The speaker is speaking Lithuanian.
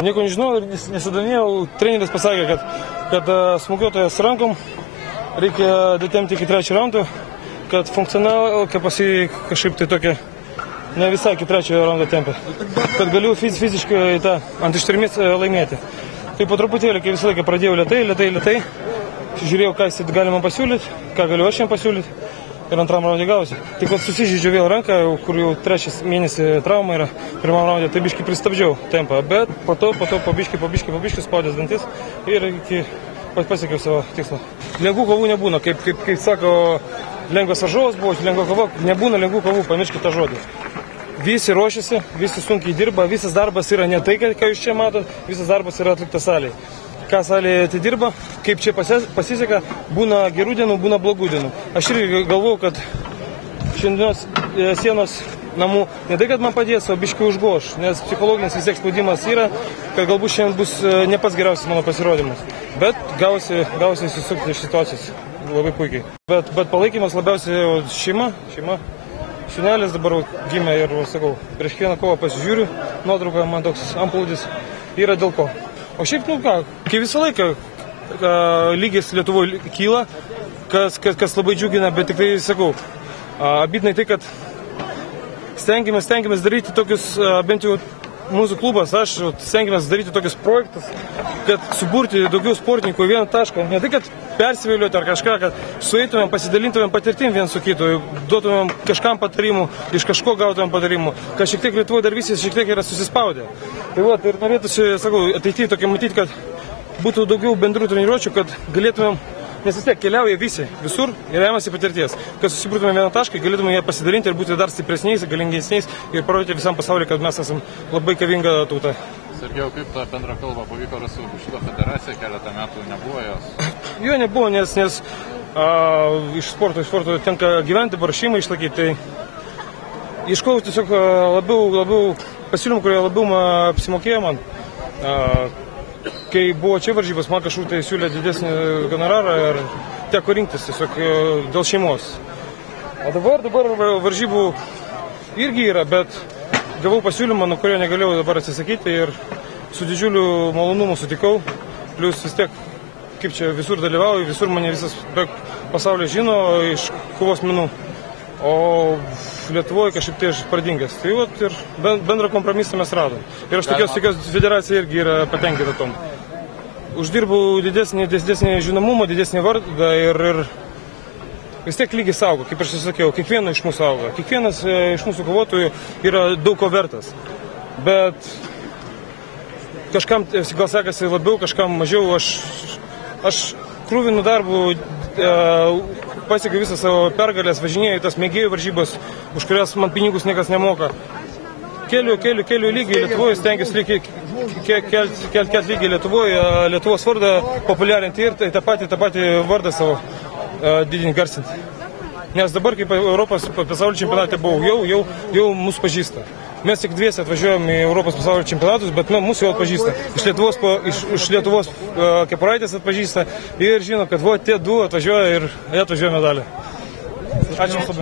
Nieko nežinau ir nesidomėjau. Treneris pasakė, kad smūgiuotojas rankom reikia datempti iki 3 raundų, kad funkcionavo, kad kažkaip tai tokia ne visai iki 3 raundo tempė. Kad galiu fiziškai tą ant ištvermės laimėti. Tai po truputėlį, kai visą laiką pradėjau lėtai, žiūrėjau, ką jis galima pasiūlyti, ką galiu aš jam pasiūlyti ir antram raundė gausi. Tik susižeidžiau vėl ranką, kur jau 3 mėnesį trauma yra pirmam raundė, tai biškai pristabdžiau tempą, bet po to po biškai spaudęs dantis ir iki pasiekiau savo tikslą. Lengvų kovų nebūna, kaip sako, lengvas varžovas buvo, lengva kova, nebūna lengvų kovų, pamirškite tą žodį. Visi ruošiasi, visi sunkiai dirba, visas darbas yra ne tai, ką jūs čia matot, visas darbas yra atliktas salėje. Ką salėje atidirba, kaip čia pasiseka, būna gerų dienų, būna blogų dienų. Aš irgi galvau, kad šiandienos sienos namų ne tai, kad man padės, o biškai užgoš, nes psichologinis vis tiek spaudimas yra, kad galbūt šiandien bus ne pats geriausias mano pasirodymas. Bet gausi įsisukti iš situacijos labai puikiai. Bet palaikymas labiausiai šeima. Šunelis dabar gimė ir, sakau, prieš kiekvieną kovą pasižiūriu, nuotrauką man toks amplūdis yra dėl ko. O šiaip, kai visą laiką lygis Lietuvoje kyla, kas labai džiugina, bet tikrai, sakau, abidnai tai, kad stengiamės daryti tokius, bent jau mūsų klubas, aš stengiamės daryti tokius projektus, kad suburti daugiau sportininkų į vieną tašką. Ne tai, kad persivėliuoti ar kažką, kad sueitumėm, pasidalintumėm patirtim vien su kitu, duotumėm kažkam patarimų, iš kažko gautumėm patarimų, kad šiek tiek Lietuvoje dar visi šiek tiek yra susispaudę. Tai ir norėtųsi, sakau, ateityje tokia matyti, kad būtų daugiau bendrų treniruočių, kad galėtumėm, nes vis tiek keliauja visi, visur ir remiasi patirties. Kad susiburtume vieną tašką, galėtume ją pasidalinti ir būti dar stipresniais, galingesniais ir parodyti visam pasauliu, kad mes esame labai kavinga tauta. Sergejau, kaip tą bendrą kalbą pavyko rasti su šito federacija, keletą metų nebuvo jos? Jo nebuvo, nes iš sporto tenka gyventi, dabar šeimą išlaikyti. Tai ieškojau tiesiog labiau pasiūlymų, kurie labiau apsimokėjo man. Kai buvo čia varžybos, man kažkur tai siūlė didesnį honorarą ir teko rinktis tiesiog dėl šeimos. O dabar varžybų irgi yra, bet gavau pasiūlymą, nuo kurio negalėjau dabar atsisakyti ir su didžiuliu malonumu sutikau. Plius vis tiek, kaip čia visur dalyvauju, visur mane visas pasaulis žino iš kovos menų. O Lietuvoje kažkaip tai aš pradingęs. Tai ir bendrą kompromisą mes radom. Ir aš tokios federacija irgi yra patenkinta tom. Uždirbau didesnį žinomumą, didesnį vardą ir vis tiek lygis auga, kaip aš sakiau, kiekvieno iš mūsų auga. Kiekvienas iš mūsų kovotojų yra daug ko vertas. Bet kažkam gal sekasi labiau, kažkam mažiau. Aš krūvinų darbų pasiekiu visą savo pergalės, važinėjau tas mėgėjų varžybos, už kurias man pinigus niekas nemoka. Keliu lygį Lietuvoje, stengiuosi kelti lygį Lietuvoje, Lietuvos vardą populiarinti ir tą patį vardą savo didinti, garsinti. Nes dabar, kaip Europos pasaulio čempionate buvau, jau mus pažįsta. Mes tik dviese atvažiuojam į Europos pasaulio čempionatus, bet mūsų jau atpažįsta. Iš Lietuvos kepuraitės atpažįsta ir žino, kad tie du atvažiuoja ir atvažiuoja medalį. Ačiū Jums labai.